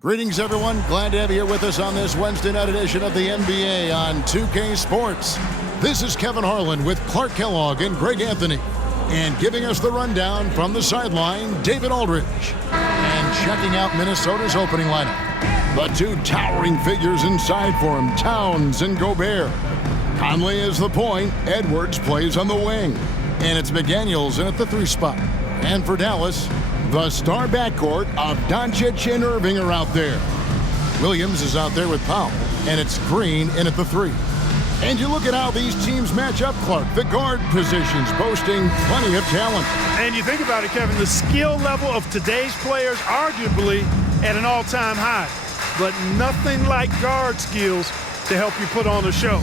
Greetings, everyone. Glad to have you here with us on this Wednesday night edition of the NBA on 2K Sports. This is Kevin Harlan with Clark Kellogg and Greg Anthony. And giving us the rundown from the sideline, David Aldridge. And checking out Minnesota's opening lineup. The two towering figures inside for him, Towns and Gobert. Conley is the point. Edwards plays on the wing. And it's McDaniels in at the 3 spot. And for Dallas, the star backcourt of Doncic and Irving are out there. Williams is out there with Powell, and it's Green in at the 3. And you look at how these teams match up, Clark. The guard positions boasting plenty of talent. And you think about it, Kevin, the skill level of today's players arguably at an all-time high. But nothing like guard skills to help you put on a show.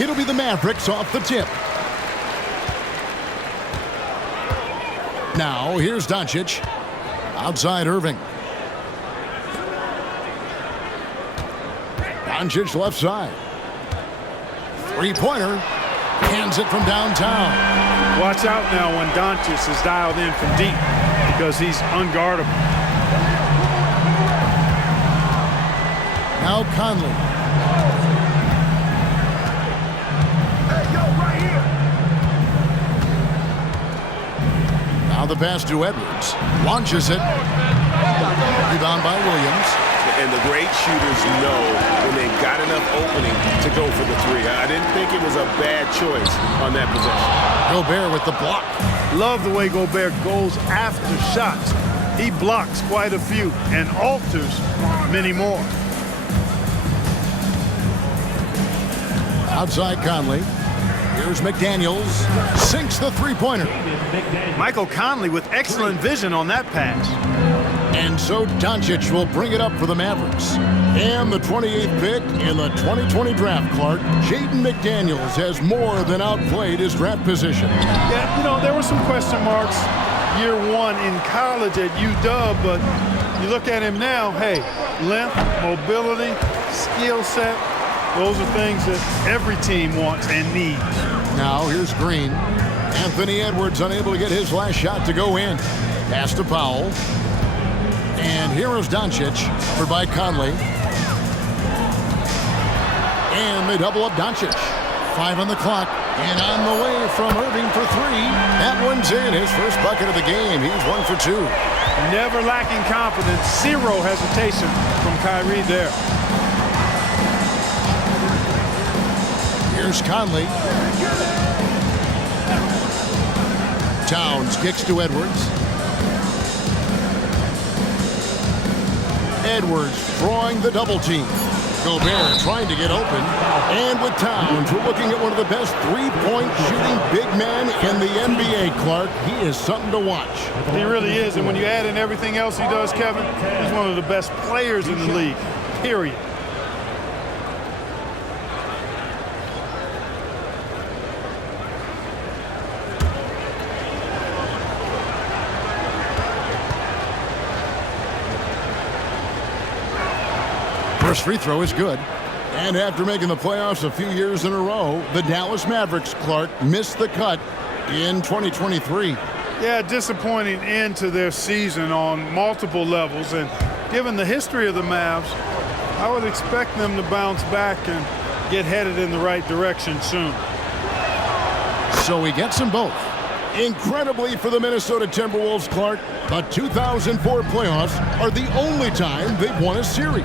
It'll be the Mavericks off the tip. Now, here's Doncic. Outside Irving. Doncic left side. Three-pointer. Hands it from downtown. Watch out now when Doncic is dialed in from deep because he's unguardable. Now Conley. Now the pass to Edwards. Launches it. Rebound by Williams. And the great shooters know when they've got enough opening to go for the 3. I didn't think it was a bad choice on that possession. Gobert with the block. Love the way Gobert goes after shots. He blocks quite a few and alters many more. Outside Conley. Here's McDaniels. Sinks the three-pointer. Michael Conley with excellent vision on that pass. And so Doncic will bring it up for the Mavericks. And the 28th pick in the 2020 draft, Clark, Jaden McDaniels has more than outplayed his draft position. Yeah, you know, there were some question marks year one in college at UW, but you look at him now, hey, length, mobility, skill set, those are things that every team wants and needs. Now here's Green. Anthony Edwards unable to get his last shot to go in. Pass to Powell. And here is Doncic for by Conley. And they double up Doncic. 5 on the clock. And on the way from Irving for 3. That one's in. His first bucket of the game. He's 1 for 2. Never lacking confidence. Zero hesitation from Kyrie there. Here's Conley. Towns kicks to Edwards. Edwards drawing the double team. Gobert trying to get open. And with Towns, we're looking at one of the best three-point shooting big men in the NBA, Clark. He is something to watch. He really is. And when you add in everything else he does, Kevin, he's one of the best players in the league, period. First free throw is good. And after making the playoffs a few years in a row, the Dallas Mavericks, Clark, missed the cut in 2023. Yeah, disappointing end to their season on multiple levels. And given the history of the Mavs, I would expect them to bounce back and get headed in the right direction soon. So he gets them both. Incredibly for the Minnesota Timberwolves, Clark, the 2004 playoffs are the only time they've won a series.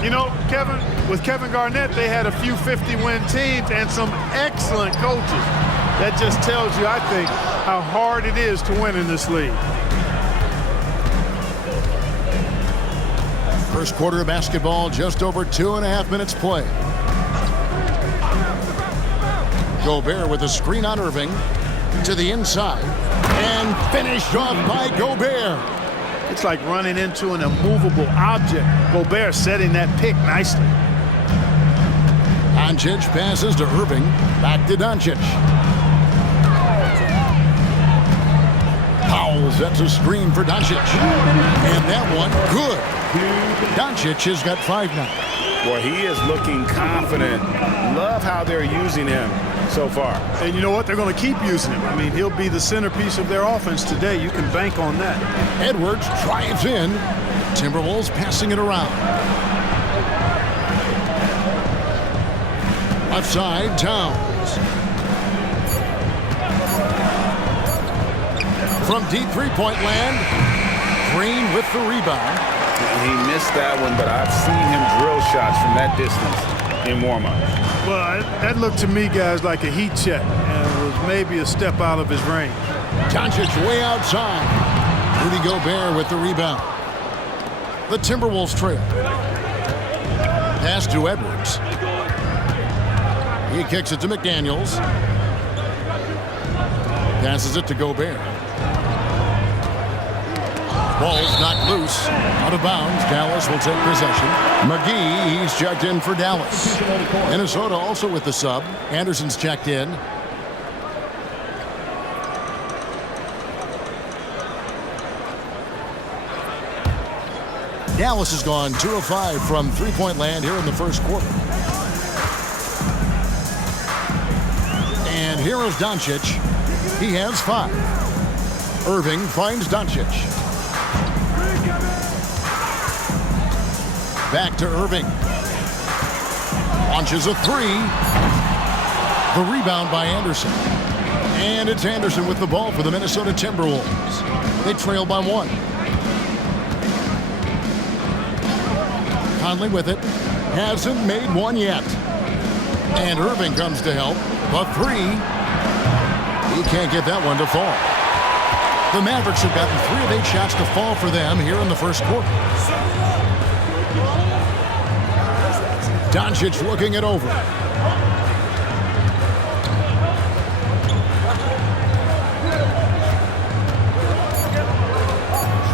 You know, Kevin, with Kevin Garnett, they had a few 50-win teams and some excellent coaches. That just tells you, I think, how hard it is to win in this league. First quarter of basketball, just over 2.5 minutes play. Gobert with a screen on Irving to the inside and finished off by Gobert. It's like running into an immovable object. Gobert setting that pick nicely. Doncic passes to Irving. Back to Doncic. Powell sets a screen for Doncic. And that one, good. Doncic has got 5 now. Well, he is looking confident. Love how they're using him so far. And you know what? They're going to keep using him. I mean, he'll be the centerpiece of their offense today. You can bank on that. Edwards drives in. Timberwolves passing it around. Left side, Towns. From deep three-point land, Green with the rebound. He missed that one, but I've seen him drill shots from that distance in warm-up. Well, that looked to me, guys, like a heat check, and was maybe a step out of his range. Doncic way outside. Rudy Gobert with the rebound. The Timberwolves trail. Pass to Edwards. He kicks it to McDaniels. Passes it to Gobert. Ball's knocked loose. Out of bounds. Dallas will take possession. McGee, he's checked in for Dallas. Minnesota also with the sub. Anderson's checked in. Dallas has gone 2 of 5 from three-point land here in the first quarter. And here is Doncic. He has 5. Irving finds Doncic. Back to Irving. Launches a 3. The rebound by Anderson. And it's Anderson with the ball for the Minnesota Timberwolves. They trail by 1. Conley with it. Hasn't made one yet. And Irving comes to help. The 3. He can't get that one to fall. The Mavericks have gotten 3 of 8 shots to fall for them here in the first quarter. Doncic looking it over.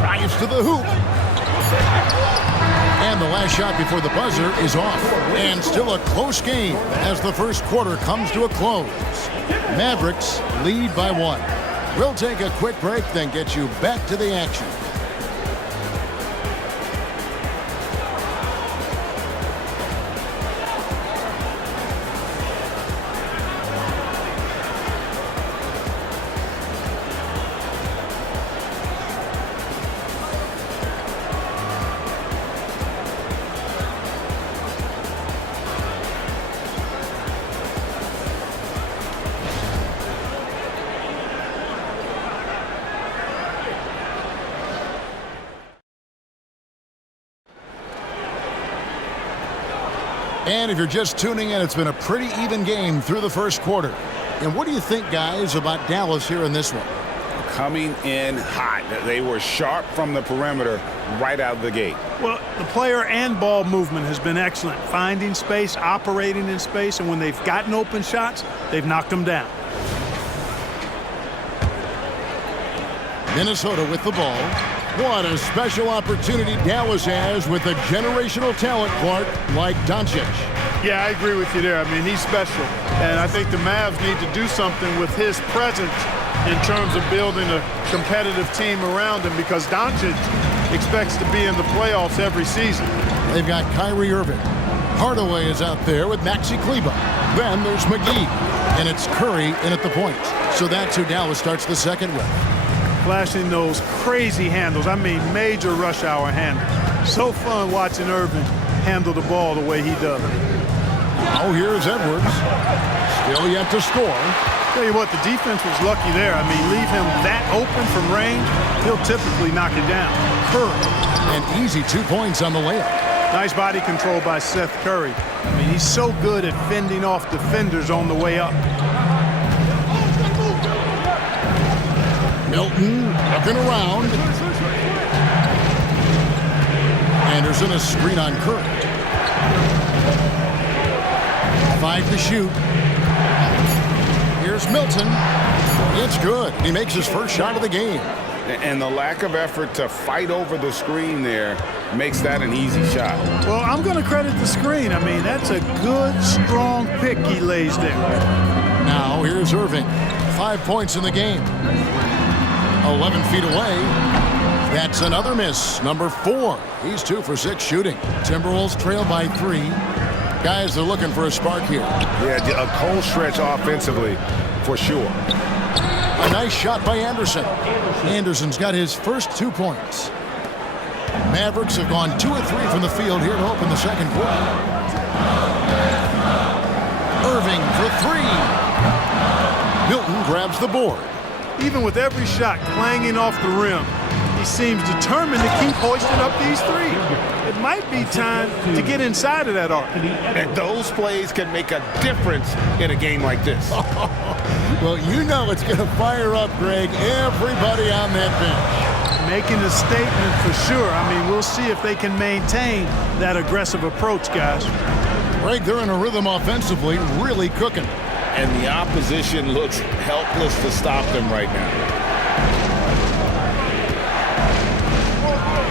Drives to the hoop. And the last shot before the buzzer is off. And still a close game as the first quarter comes to a close. Mavericks lead by 1. We'll take a quick break, then get you back to the action. And if you're just tuning in, it's been a pretty even game through the first quarter. And what do you think, guys, about Dallas here in this one? Coming in hot. They were sharp from the perimeter right out of the gate. Well, the player and ball movement has been excellent. Finding space, operating in space, and when they've gotten open shots, they've knocked them down. Minnesota with the ball. What a special opportunity Dallas has with a generational talent, Clark, like Doncic. Yeah, I agree with you there. I mean, he's special. And I think the Mavs need to do something with his presence in terms of building a competitive team around him, because Doncic expects to be in the playoffs every season. They've got Kyrie Irving. Hardaway is out there with Maxi Kleber. Then there's McGee. And it's Curry in at the point. So that's who Dallas starts the second with. Flashing those crazy handles. I mean, major rush hour handles. So fun watching Irving handle the ball the way he does. Oh, here's Edwards. Still yet to score. Tell you what, the defense was lucky there. I mean, leave him that open from range, he'll typically knock it down. Curry, an easy 2 points on the layup. Nice body control by Seth Curry. I mean, he's so good at fending off defenders on the way up. Milton looking around. Anderson a screen on Curry. 5 to shoot. Here's Milton. It's good. He makes his first shot of the game. And the lack of effort to fight over the screen there makes that an easy shot. Well, I'm going to credit the screen. I mean, that's a good, strong pick he lays there. Now here's Irving. 5 points in the game. 11 feet away. That's another miss. Number 4. He's 2 for 6 shooting. Timberwolves trail by 3. Guys are looking for a spark here. Yeah, a cold stretch offensively, for sure. A nice shot by Anderson. Anderson's got his first 2 points. Mavericks have gone 2 of 3 from the field here to open the second quarter. Irving for 3. Milton grabs the board. Even with every shot clanging off the rim, he seems determined to keep hoisting up these threes. It might be time to get inside of that arc. And those plays can make a difference in a game like this. Well, you know it's going to fire up, Greg, everybody on that bench. Making a statement for sure. I mean, we'll see if they can maintain that aggressive approach, guys. Greg, they're in a rhythm offensively, really cooking. And the opposition looks helpless to stop them right now.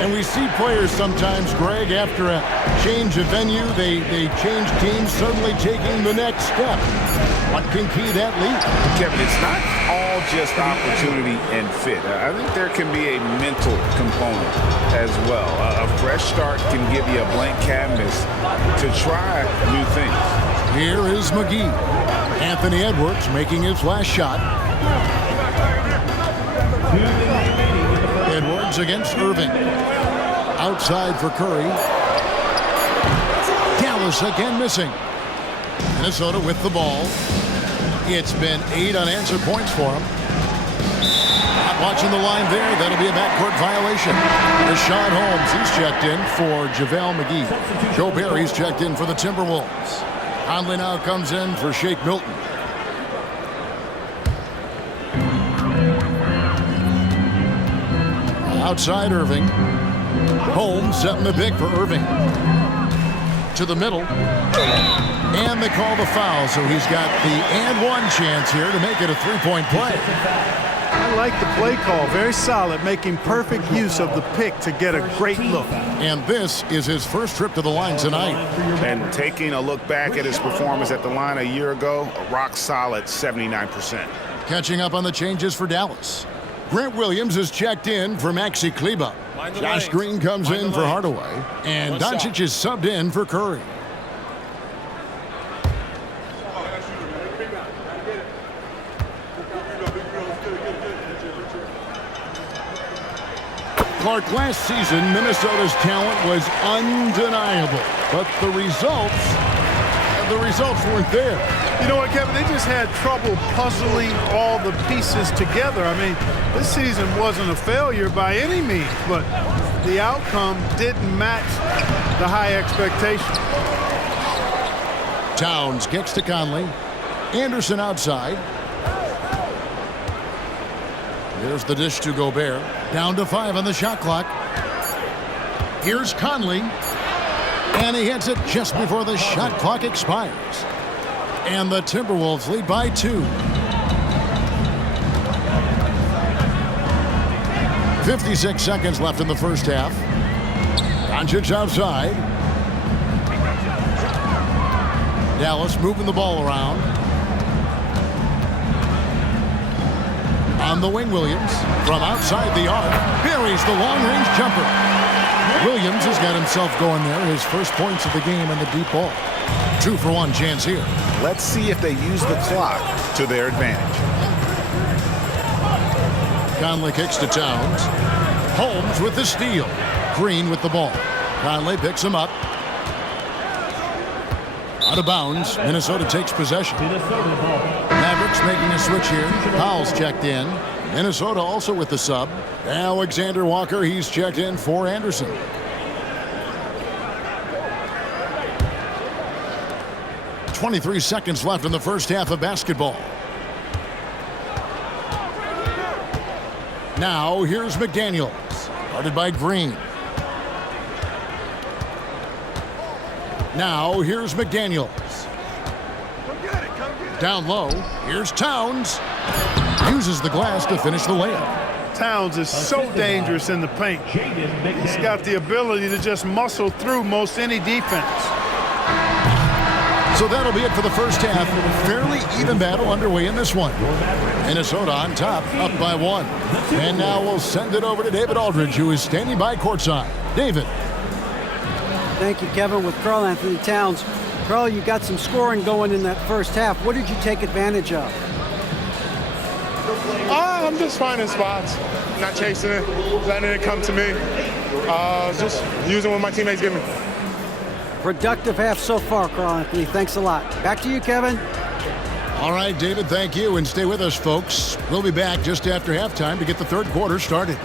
And we see players sometimes, Greg, after a change of venue, they change teams, suddenly taking the next step. What can key that lead? Kevin, it's not all just opportunity and fit. I think there can be a mental component as well. A fresh start can give you a blank canvas to try new things. Here is McGee. Anthony Edwards making his last shot. Edwards against Irving. Outside for Curry. Dallas again missing. Minnesota with the ball. It's been 8 unanswered points for him. Not watching the line there. That'll be a backcourt violation. Rashawn Holmes, he's checked in for JaVale McGee. Gobert, he's checked in for the Timberwolves. Conley now comes in for Shake Milton. Outside Irving. Holmes setting the pick for Irving. To the middle. And they call the foul, so he's got the and one chance here to make it a 3-point play. I like the play call. Very solid, making perfect use of the pick to get a great look. And this is his first trip to the line tonight. And taking a look back at his performance at the line a year ago, a rock solid 79%. Catching up on the changes for Dallas. Grant Williams is checked in for Maxi Kleba. Josh Green comes in for Hardaway. And Doncic is subbed in for Curry. Clark, last season, Minnesota's talent was undeniable, but the results weren't there. You know what, Kevin? They just had trouble puzzling all the pieces together. I mean, this season wasn't a failure by any means, but the outcome didn't match the high expectation. Towns kicks to Conley. Anderson outside. There's the dish to Gobert. Down to 5 on the shot clock. Here's Conley. And he hits it just before the shot clock expires. And the Timberwolves lead by 2. 56 seconds left in the first half. Doncic outside. Dallas moving the ball around. On the wing, Williams from outside the arc buries the long-range jumper. Williams has got himself going there. His first points of the game in the deep ball. 2-for-1 chance here. Let's see if they use the clock to their advantage. Conley kicks to Towns. Holmes with the steal. Green with the ball. Conley picks him up. Out of bounds. Minnesota takes possession. Mavericks making a switch here. Powell's checked in. Minnesota also with the sub. Alexander Walker, he's checked in for Anderson. .23 seconds left in the first half of basketball. Now here's McDaniels. Guarded by Green. Now here's McDaniels. Down low. Here's Towns. Uses the glass to finish the layup. Towns is so dangerous in the paint. He's got the ability to just muscle through most any defense. So So that'll be it for the first half. Fairly even battle underway in this one. Minnesota on top, up by 1. And now we'll send it over to David Aldridge, who is standing by courtside. David. Thank you, Kevin. With Karl Anthony Towns. Karl, you got some scoring going in that first half. What did you take advantage of? I'm just finding spots, not chasing it, letting it come to me. Just using what my teammates give me. Productive half so far, Karl Anthony. Thanks a lot. Back to you, Kevin. All right, David, thank you. And stay with us, folks. We'll be back just after halftime to get the third quarter started.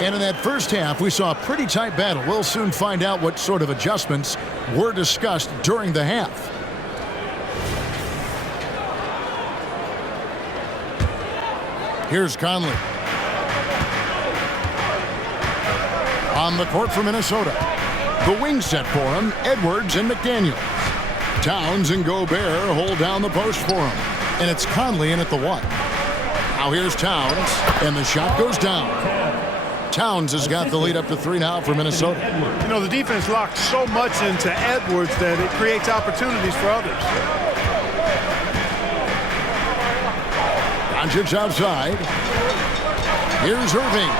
And in that first half, we saw a pretty tight battle. We'll soon find out what sort of adjustments were discussed during the half. Here's Conley. On the court for Minnesota. The wing set for him, Edwards and McDaniels. Towns and Gobert hold down the post for him. And it's Conley in at the 1. Now here's Towns, and the shot goes down. Towns has got the lead up to 3 now for Minnesota. You know, the defense locked so much into Edwards that it creates opportunities for others. Doncic outside. Here's Irving.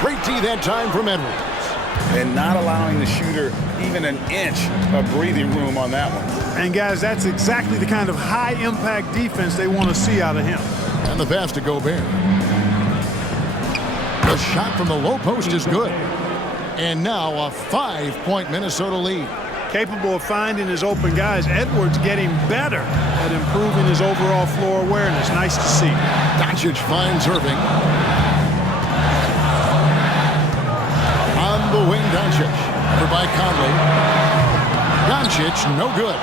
Great D that time from Edwards. And not allowing the shooter even an inch of breathing room on that one. And, guys, that's exactly the kind of high-impact defense they want to see out of him. And the pass to Gobert. The shot from the low post is good. And now a 5-point Minnesota lead. Capable of finding his open guys. Edwards getting better at improving his overall floor awareness. Nice to see. Doncic finds Irving. On the wing, Doncic. Over by Conley. Doncic, no good.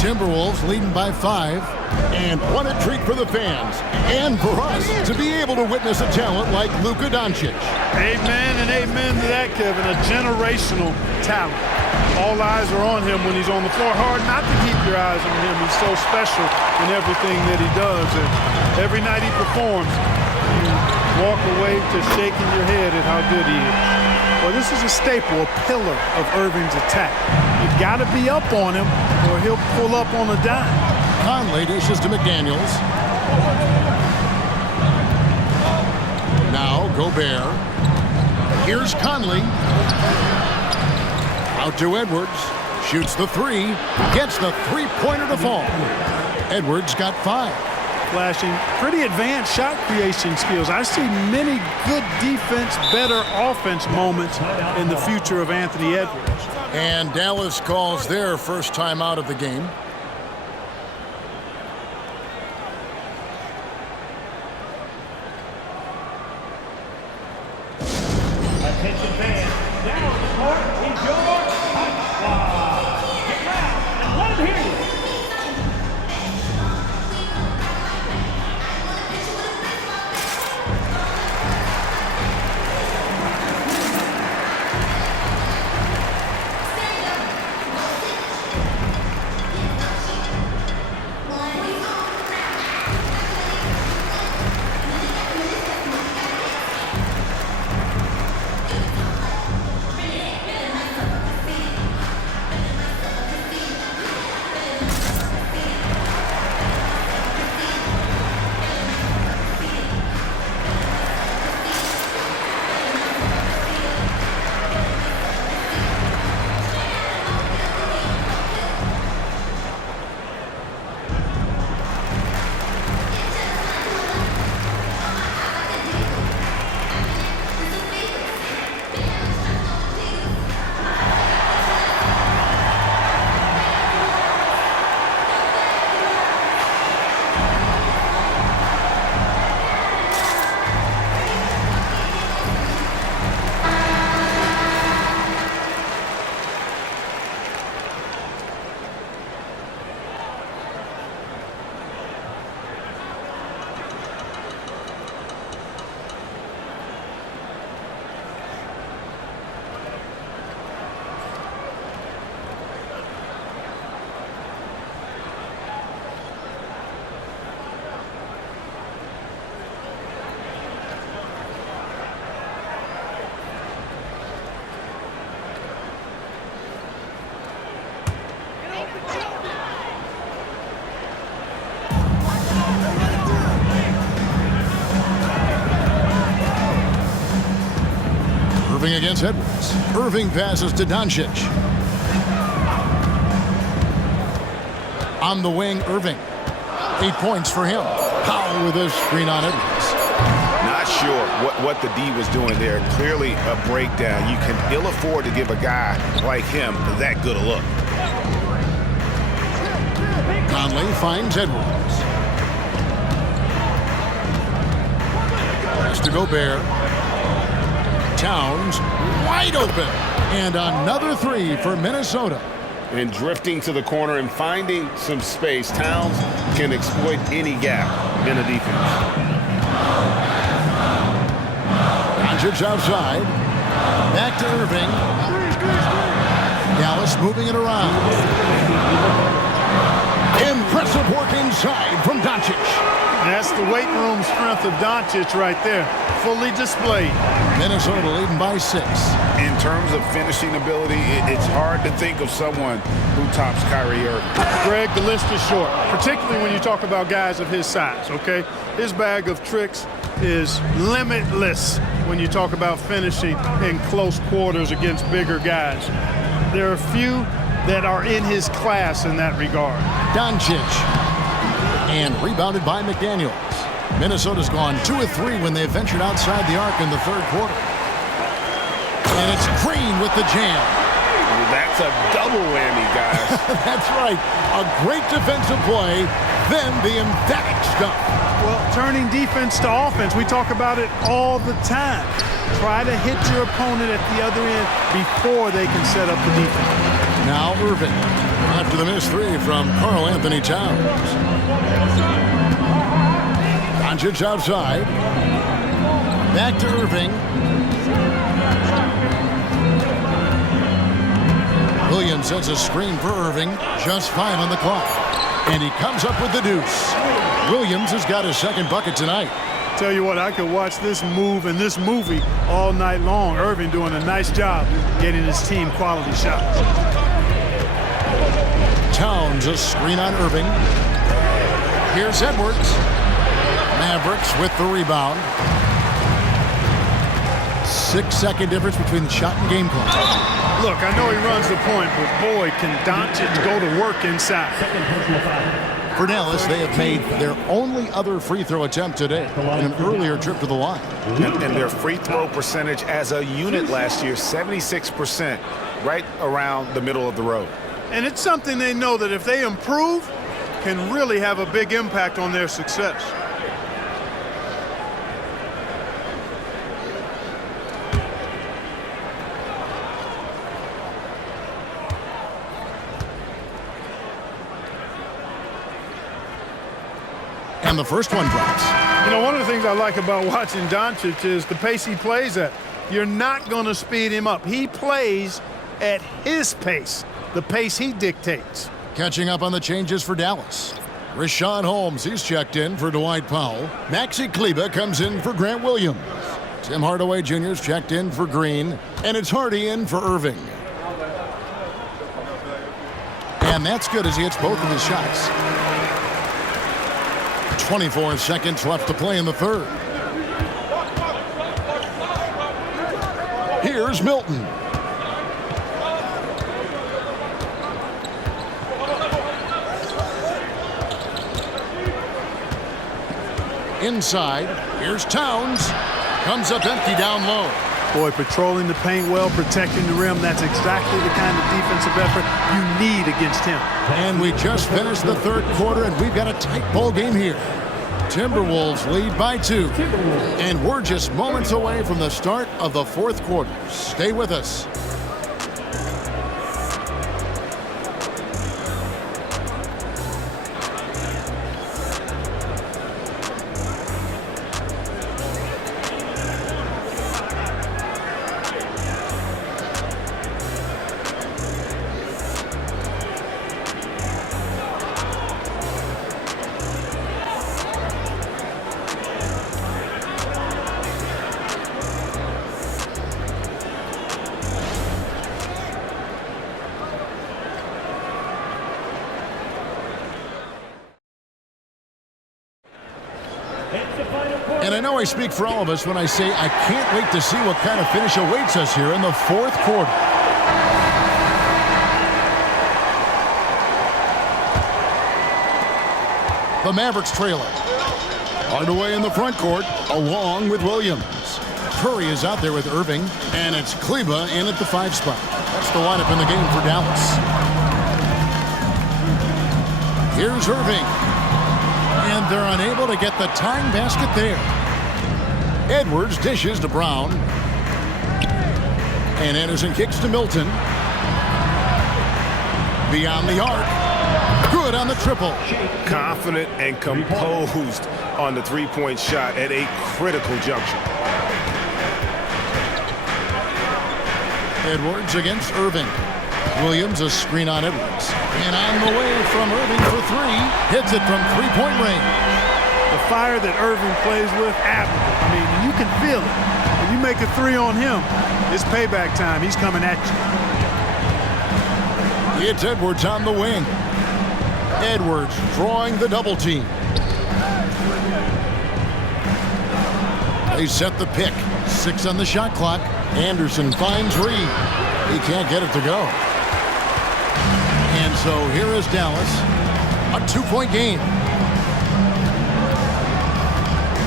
Timberwolves leading by 5. And what a treat for the fans and for us to be able to witness a talent like Luka Doncic. Amen and amen to that, Kevin. A generational talent. All eyes are on him when he's on the floor. Hard not to keep your eyes on him. He's so special in everything that he does. And every night he performs, you walk away to shaking your head at how good he is. Well, this is a staple, a pillar of Irving's attack. You've got to be up on him or he'll pull up on a dime. Conley dishes to McDaniels. Now Gobert. Here's Conley. Out to Edwards. Shoots the 3. Gets the three-pointer to fall. Edwards got 5. Flashing pretty advanced shot creation skills. I see many good defense, better offense moments in the future of Anthony Edwards. And Dallas calls their first time out of the game. Attention fans, now on the court is your Hot Squad. Get loud and let them hear you. Irving against Edwards. Irving passes to Doncic. On the wing, Irving. 8 points for him. Powell with a screen on Edwards. Not sure what the D was doing there. Clearly a breakdown. You can ill afford to give a guy like him that good a look. Conley finds Edwards. Pass to Gobert. Towns wide open. And another three for Minnesota. And drifting to the corner and finding some space, Towns can exploit any gap in a defense. Doncic outside. Back to Irving. Dallas moving it around. Impressive work inside from Doncic. That's the weight room strength of Doncic right there. Fully displayed. Minnesota leading by 6. In terms of finishing ability, it's hard to think of someone who tops Kyrie Irving. Greg, the list is short, particularly when you talk about guys of his size, okay? His bag of tricks is limitless when you talk about finishing in close quarters against bigger guys. There are few that are in his class in that regard. Doncic. And rebounded by McDaniels. Minnesota's gone 2 of 3 when they ventured outside the arc in the third quarter. And it's Green with the jam. That's a double whammy, guys. That's right. A great defensive play, then the emphatic stuff. Well, turning defense to offense, we talk about it all the time. Try to hit your opponent at the other end before they can set up the defense. Now Irving, after the missed 3 from Karl Anthony Towns. Doncic outside. Back to Irving. Williams sets a screen for Irving. Just 5 on the clock. And he comes up with the deuce. Williams has got his second bucket tonight. Tell you what, I could watch this move and this movie all night long. Irving doing a nice job getting his team quality shots. Towns a screen on Irving. Here's Edwards. Mavericks with the rebound. 6-second difference between the shot and game clock. Look, I know he runs the point, but boy, can Doncic go to work inside. For Dallas, they have made their only other free throw attempt today in an earlier trip to the line. And their free throw percentage as a unit last year, 76%, right around the middle of the road. And it's something they know that if they improve, can really have a big impact on their success. And the first one drops. You know, one of the things I like about watching Doncic is the pace he plays at. You're not going to speed him up. He plays at his pace, the pace he dictates. Catching up on the changes for Dallas. Rashawn Holmes, he's checked in for Dwight Powell. Maxi Kleber comes in for Grant Williams. Tim Hardaway Jr.'s checked in for Green. And it's Hardy in for Irving. And that's good as he hits both of his shots. 24 seconds left to play in the third. Here's Milton. Inside, here's Towns. Comes up empty down low. Boy, patrolling the paint well, protecting the rim. That's exactly the kind of defensive effort you need against him. And we just finished the third quarter, and we've got a tight ball game here. Timberwolves lead by 2. And we're just moments away from the start of the fourth quarter. Stay with us. I know I speak for all of us when I say I can't wait to see what kind of finish awaits us here in the fourth quarter. The Mavericks trailer. Hardaway in the front court, along with Williams. Curry is out there with Irving, and it's Kleba in at the 5 spot. That's the lineup in the game for Dallas. Here's Irving. And they're unable to get the tying basket there. Edwards dishes to Brown. And Anderson kicks to Milton. Beyond the arc. Good on the triple. Confident and composed on the three-point shot at a critical juncture. Edwards against Irving. Williams a screen on Edwards. And on the way from Irving for 3. Hits it from three-point range. The fire that Irving plays with, admirable. I mean, you can feel it. When you make a 3 on him, it's payback time. He's coming at you. It's Edwards on the wing. Edwards drawing the double team. They set the pick. 6 on the shot clock. Anderson finds Reed. He can't get it to go. And so here is Dallas. A 2-point game.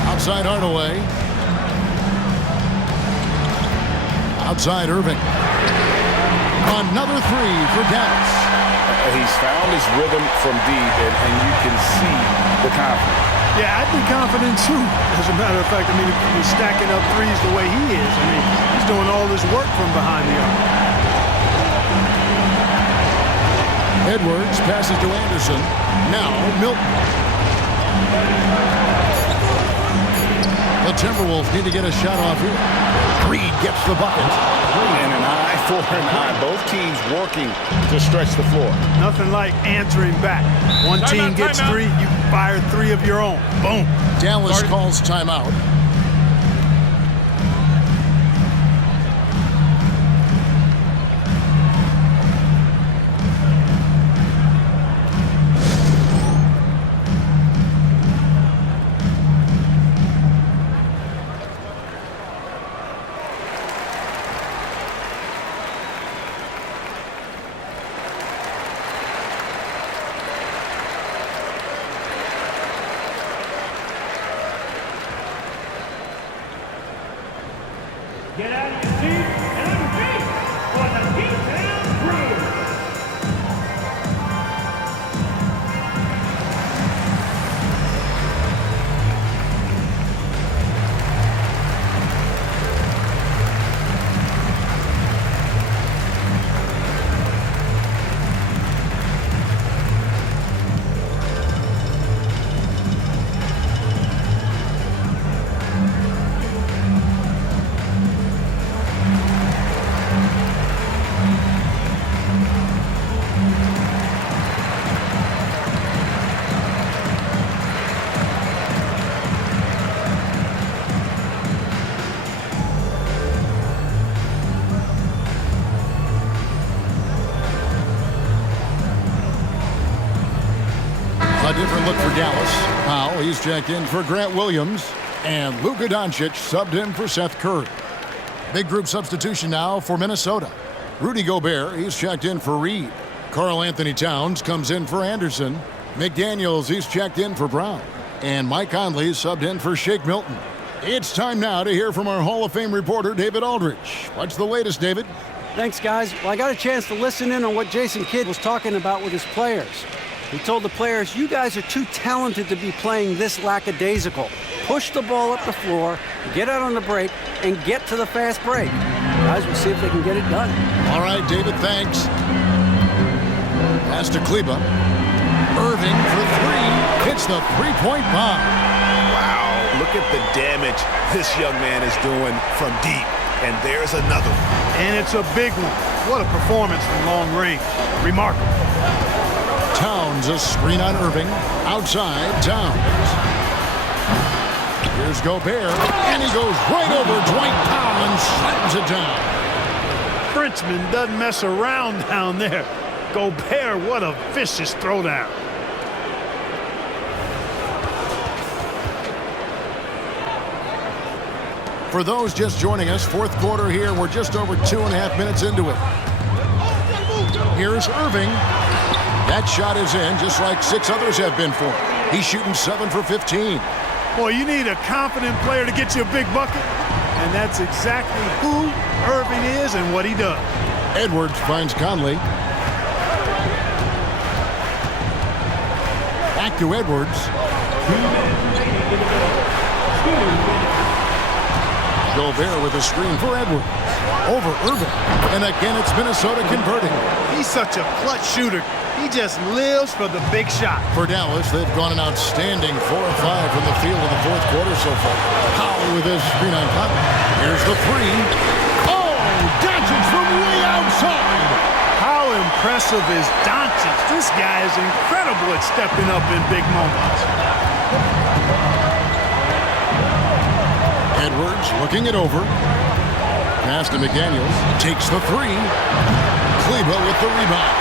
Outside Hardaway. Outside Irving. Another 3 for Dallas. He's found his rhythm from deep, and you can see the confidence. Yeah, I'd be confident too. As a matter of fact, I mean, if he's stacking up threes the way he is. I mean, he's doing all this work from behind the arc. Edwards passes to Anderson. Now Milton. The Timberwolves need to get a shot off here. Reed gets the bucket. And an eye for an eye. Both teams working to stretch the floor. Nothing like answering back. One team gets 3, you fire 3 of your own. Boom. Dallas calls timeout. Get out of your seat and compete for the D-Town Crew. A different look for Dallas. Powell, he's checked in for Grant Williams. And Luka Doncic subbed in for Seth Curry. Big group substitution now for Minnesota. Rudy Gobert, he's checked in for Reed. Karl Anthony Towns comes in for Anderson. McDaniels, he's checked in for Brown. And Mike Conley subbed in for Shake Milton. It's time now to hear from our Hall of Fame reporter, David Aldrich. What's the latest, David? Thanks, guys. Well, I got a chance to listen in on what Jason Kidd was talking about with his players. He told the players, you guys are too talented to be playing this lackadaisical. Push the ball up the floor, get out on the break, and get to the fast break. Guys, we'll see if they can get it done. All right, David, thanks. Pass to Kleba. Irving for 3. Hits the three-point bomb. Wow, look at the damage this young man is doing from deep. And there's another one. And it's a big one. What a performance from long range. Remarkable. Towns, a screen on Irving. Outside, Towns. Here's Gobert, and he goes right over Dwight Powell and slams it down. Frenchman doesn't mess around down there. Gobert, what a vicious throwdown. For those just joining us, fourth quarter here. We're just over 2.5 minutes into it. Here's Irving. That shot is in, just like 6 others have been for him. He's shooting 7 for 15. Boy, you need a confident player to get you a big bucket, and that's exactly who Irving is and what he does. Edwards finds Conley. Back to Edwards. Gobert with a screen for Edwards. Over Irving. And again, it's Minnesota converting. He's such a clutch shooter. He just lives for the big shot. For Dallas, they've gone an outstanding 4 of 5 from the field in the fourth quarter so far. Powell with his screen on Conley. Here's the 3. Oh, Doncic from way outside. How impressive is Doncic? This guy is incredible at stepping up in big moments. Edwards looking it over. Pass to McDaniels. Takes the 3. Kleber with the rebound.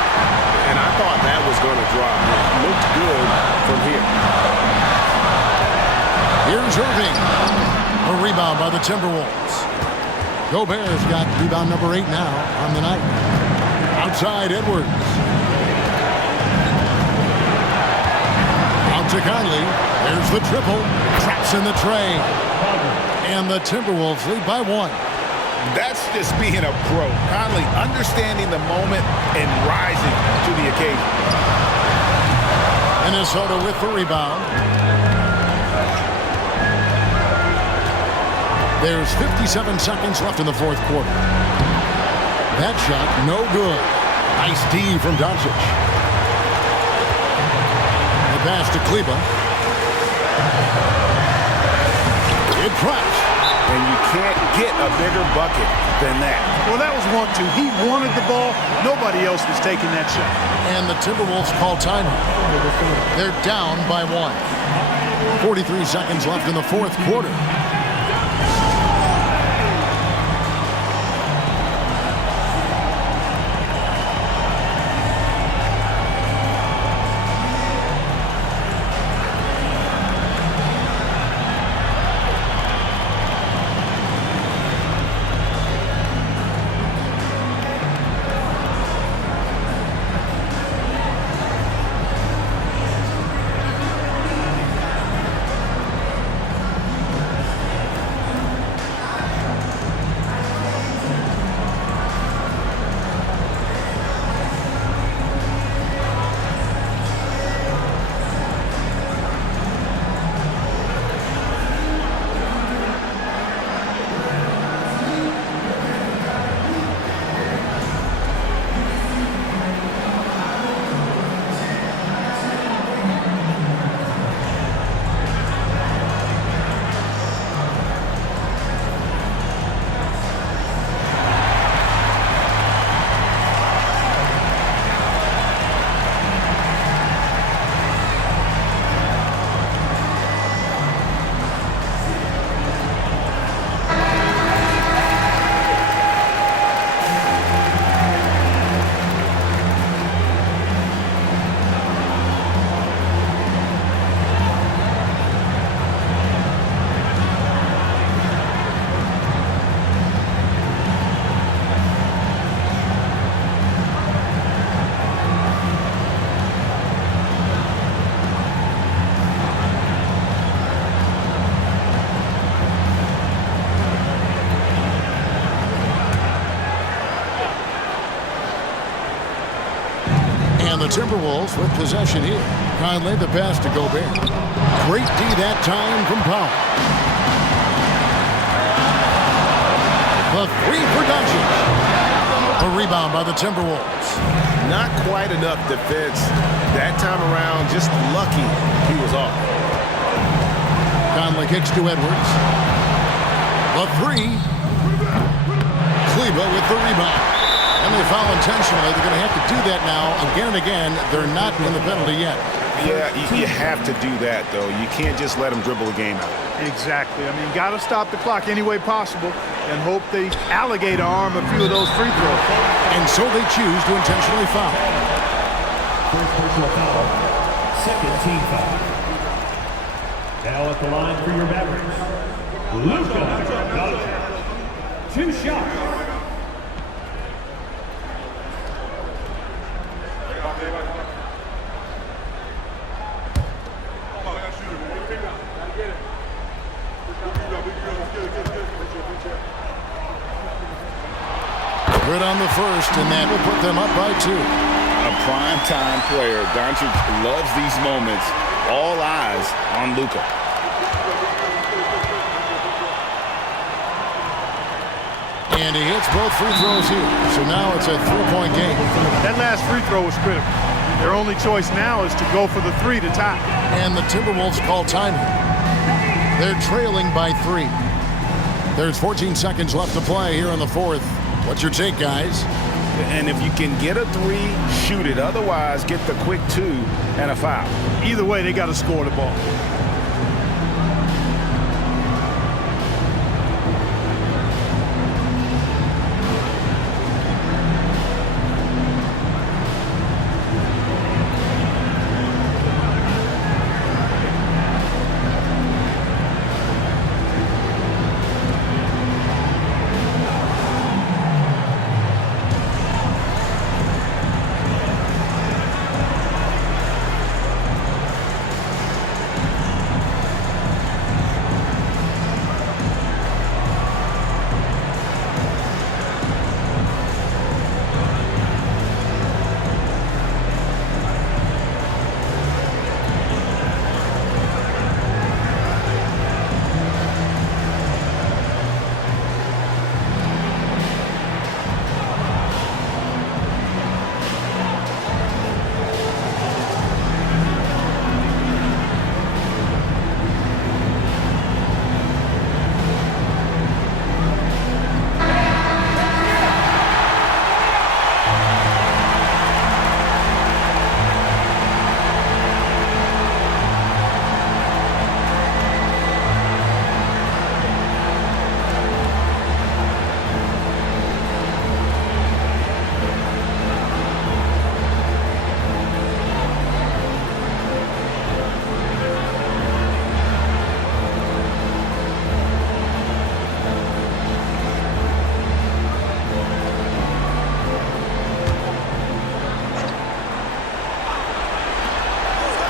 And I thought that was going to drop. It looked good from here. Here's Irving. A rebound by the Timberwolves. Gobert's got rebound number 8 now on the night. Outside Edwards. Out to Conley. There's the triple. Traps in the tray. And the Timberwolves lead by 1. That's just being a pro. Conley understanding the moment and rising to the occasion. Minnesota with the rebound. There's 57 seconds left in the fourth quarter. That shot, no good. Nice D from Doncic. The pass to Kleber. It drops. And you can't get a bigger bucket than that. Well, that was 1-2. He wanted the ball. Nobody else was taking that shot. And the Timberwolves call timeout. They're down by 1. 43 seconds left in the fourth quarter. The Timberwolves with possession here. Conley the pass to Gobert. Great D that time from Powell. The 3 for Doncic. A rebound by the Timberwolves. Not quite enough defense that time around. Just lucky he was off. Conley kicks to Edwards. The 3. Kleber with the rebound. And they foul intentionally. They're going to have to do that now again and again. They're not in the penalty yet. Yeah, you have to do that, though. You can't just let them dribble the game out. Exactly. I mean, got to stop the clock any way possible and hope they alligator arm a few of those free throws. And so they choose to intentionally foul. First personal foul. Second team foul. Now at the line for your Mavericks, Luka Doncic. 2 shots. Good on the first, and that will put them up by 2. A prime-time player. Doncic loves these moments. All eyes on Luka. And he hits both free throws here. So now it's a 3-point game. That last free throw was critical. Their only choice now is to go for the 3 to tie. And the Timberwolves call time. They're trailing by 3. There's 14 seconds left to play here in the fourth. What's your take, guys? And if you can get a 3, shoot it. Otherwise, get the quick 2 and a foul. Either way, they got to score the ball.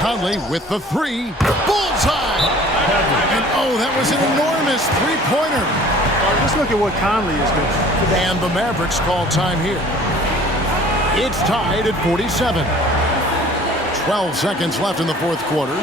Conley with the 3. Bullseye! And oh, that was an enormous 3-pointer. Let's look at what Conley is doing. And the Mavericks call time here. It's tied at 47. 12 seconds left in the fourth quarter.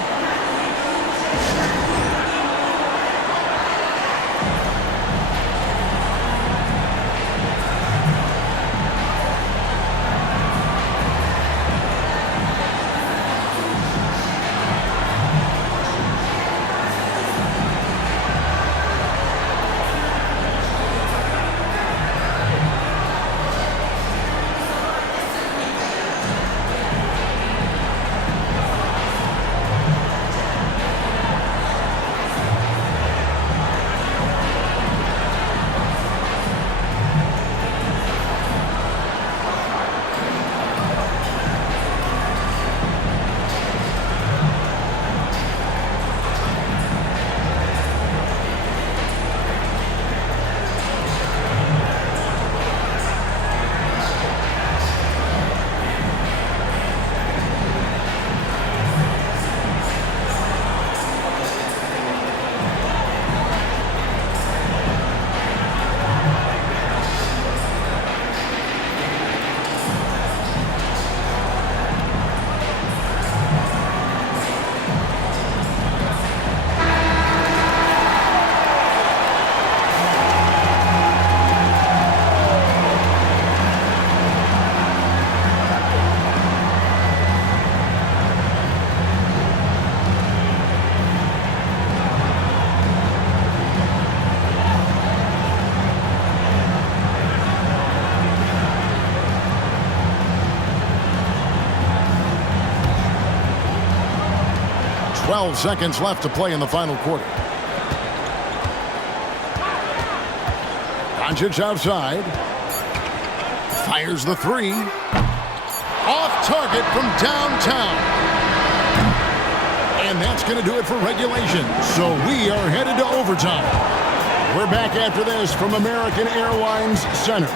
Twelve seconds left to play in the final quarter. Doncic outside. Fires the 3. Off target from downtown. And that's going to do it for regulation. So we are headed to overtime. We're back after this from American Airlines Center.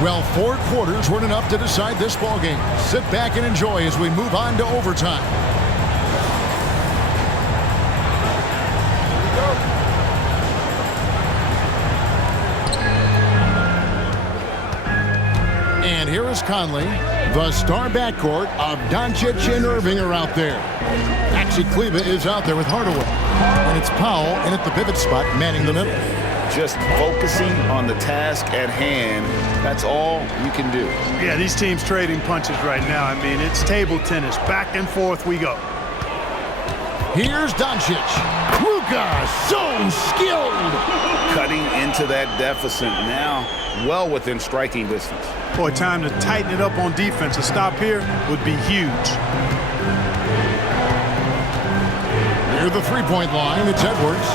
Well, 4 quarters weren't enough to decide this ballgame. Sit back and enjoy as we move on to overtime. And here is Conley. The star backcourt of Doncic and Irving are out there. Maxi Kleber is out there with Hardaway. And it's Powell in at the pivot spot, manning the middle. Just focusing on the task at hand. That's all you can do. Yeah, these teams trading punches right now. I mean, it's table tennis. Back and forth we go. Here's Doncic. Luka, so skilled. Cutting into that deficit now, well within striking distance. Boy, time to tighten it up on defense. A stop here would be huge. Near the three-point line, it's Edwards.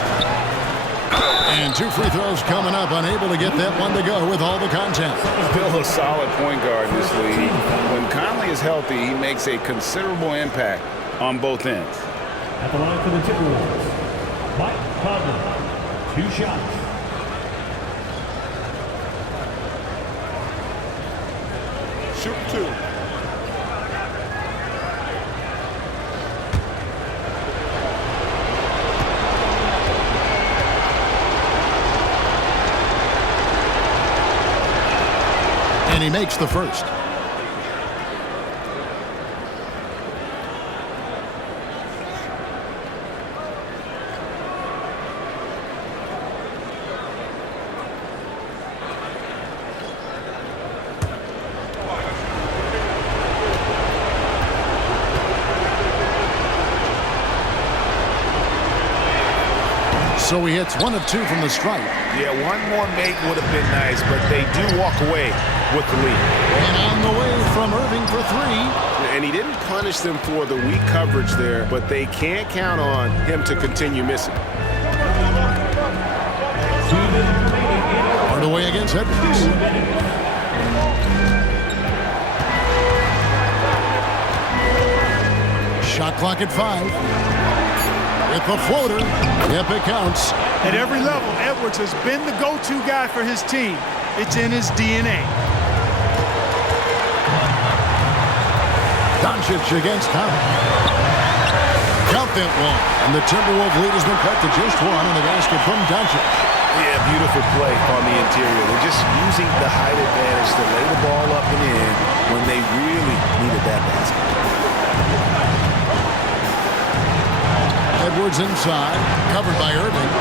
And 2 free throws coming up, unable to get that one to go with all the content. Still a solid point guard in this league. When Conley is healthy, he makes a considerable impact on both ends. At the line for the Timberwolves, Mike Conley, 2 shots. Shoot 2. And he makes the first. So he hits 1 of 2 from the stripe. Yeah, one more make would have been nice, but they do walk away with the lead. And on the way from Irving for 3. And he didn't punish them for the weak coverage there, but they can't count on him to continue missing. Hardaway against Edwards. Shot clock at 5. With the floater, if it counts. At every level, Edwards has been the go-to guy for his team. It's in his DNA. Doncic against Conley. Count that one. And the Timberwolves lead has been cut to just 1 in the basket from Doncic. Yeah, beautiful play on the interior. They're just using the height advantage to lay the ball up and in when they really needed that basket. Edwards inside, covered by Irving.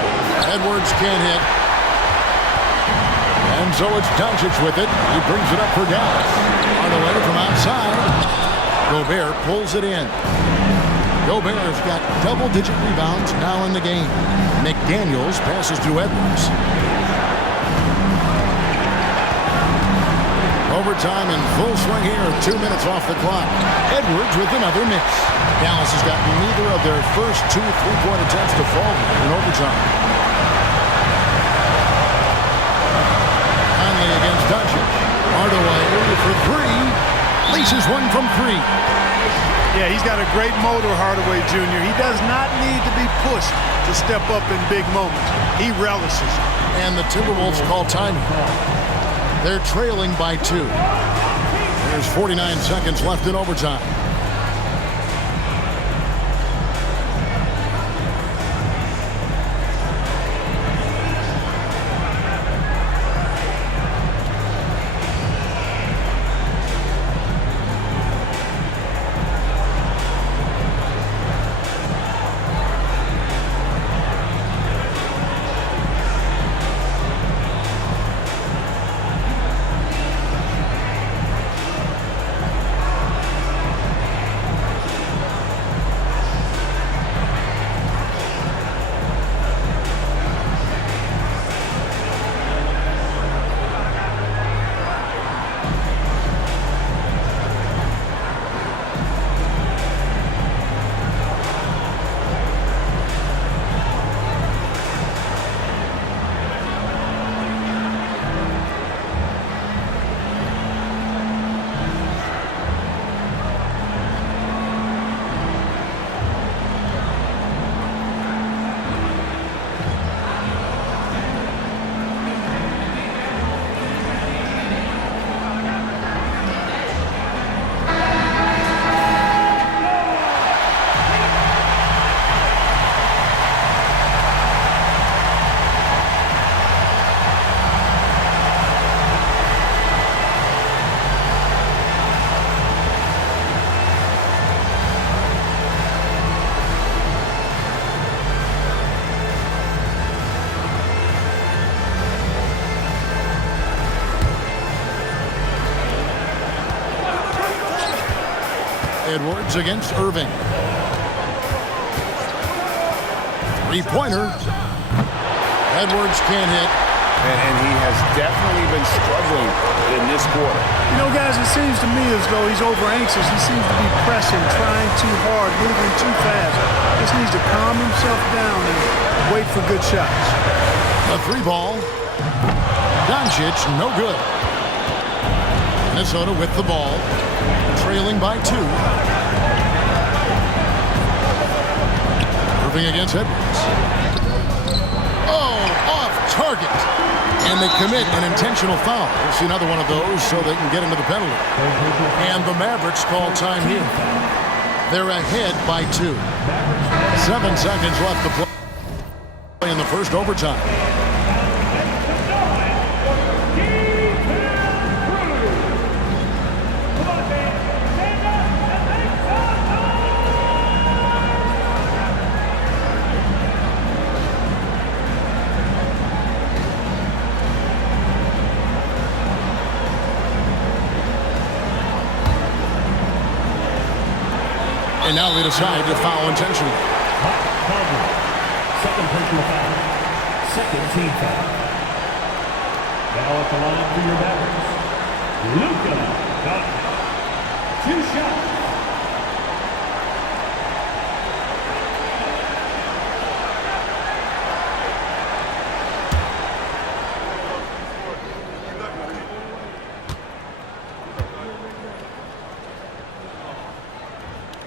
Edwards can't hit. And so it's Doncic with it. He brings it up for Dallas. Hardaway from outside. Gobert pulls it in. Gobert's got double-digit rebounds now in the game. McDaniels passes to Edwards. Overtime in full swing here. 2 minutes off the clock. Edwards with another miss. Dallas has got neither of their first 2 3-point attempts to fall in overtime. Conley against Doncic. Hardaway for 3. Laces 1 from 3. Yeah, he's got a great motor, Hardaway Jr. He does not need to be pushed to step up in big moments. He relishes it. And the Timberwolves call timing. They're trailing by 2. There's 49 seconds left in overtime. Edwards against Irving. Three-pointer. Edwards can't hit. And he has definitely been struggling in this quarter. You know, guys, it seems to me as though he's over-anxious. He seems to be pressing, trying too hard, moving too fast. Just needs to calm himself down and wait for good shots. A three ball. Doncic, no good. Minnesota with the ball, trailing by 2. Irving against Edwards. Oh, off target. And they commit an intentional foul. We'll see another one of those so they can get into the penalty. And the Mavericks call time here. They're ahead by 2. 7 seconds left to play in the first overtime. And now they decide to foul intentionally. Second personal foul. Second team foul. Now at the line for your Mavericks, Luka Doncic. 2 shots.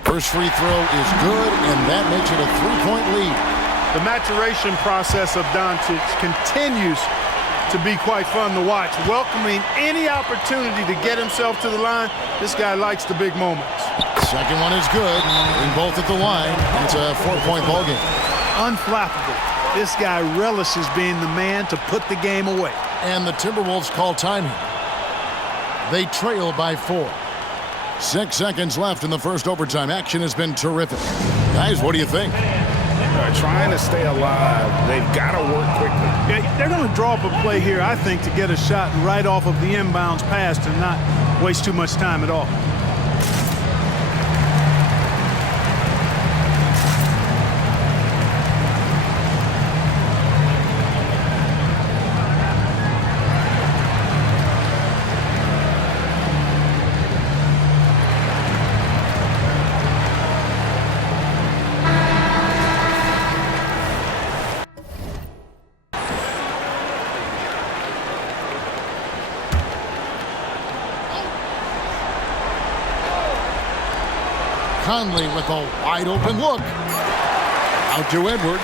First free throw is good, and that makes it a 3-point lead. The maturation process of Doncic continues to be quite fun to watch. Welcoming any opportunity to get himself to the line. This guy likes the big moments. Second one is good. In both at the line. It's a 4-point ball game. Unflappable. This guy relishes being the man to put the game away. And the Timberwolves call time here. They trail by 4. 6 seconds left in the first overtime. Action has been terrific. Guys, what do you think? Trying to stay alive. They've got to work quickly. Yeah, they're going to draw up a play here, I think, to get a shot right off of the inbounds pass and not waste too much time at all. Conley with a wide open look. Out to Edwards.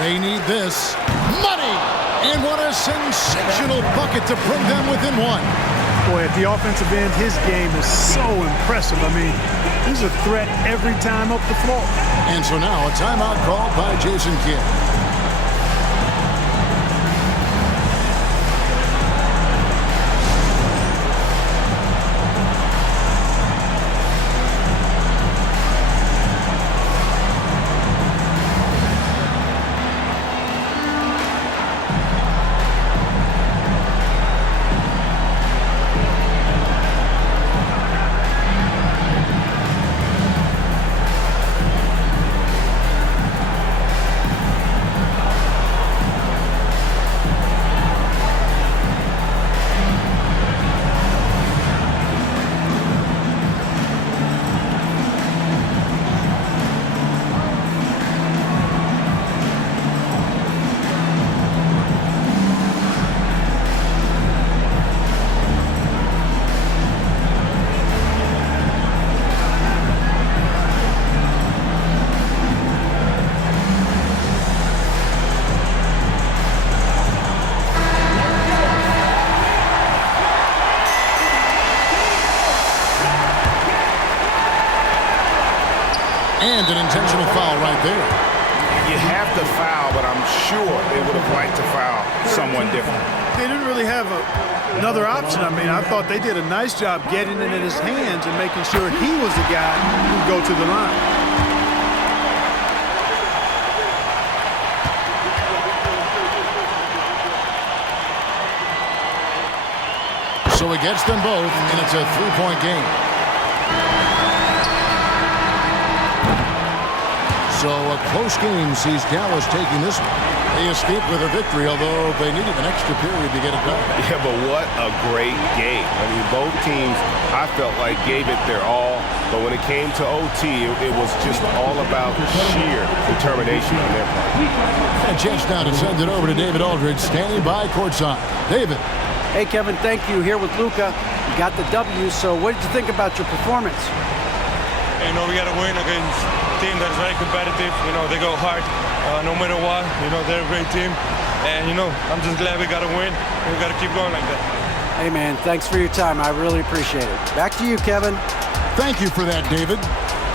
They need this. Money! And what a sensational bucket to bring them within 1. Boy, at the offensive end, his game is so impressive. I mean, he's a threat every time up the floor. And so now a timeout called by Jason Kidd. And an intentional foul right there. You have to foul, but I'm sure they would have liked to foul someone different. They didn't really have another option. I mean, I thought they did a nice job getting it in his hands and making sure he was the guy who'd go to the line. So it gets them both, and it's a 3-point game. So a close game sees Dallas taking this one. They escaped with a victory, although they needed an extra period to get it done. Yeah, but what a great game. I mean, both teams, I felt like, gave it their all. But when it came to OT, it was just all about sheer determination on their part. A chance now to send it over to David Aldridge, standing by courtside. David. Hey, Kevin, thank you. Here with Luka. You got the W, so what did you think about your performance? You know, we got to win against a team that's very competitive. You know, they go hard no matter what. You know, they're a great team. And, you know, I'm just glad we got to win. And we got to keep going like that. Hey, man, thanks for your time. I really appreciate it. Back to you, Kevin. Thank you for that, David.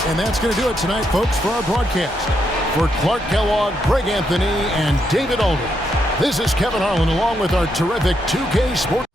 And that's going to do it tonight, folks, for our broadcast. For Clark Kellogg, Greg Anthony, and David Aldridge, this is Kevin Harlan along with our terrific 2K Sports.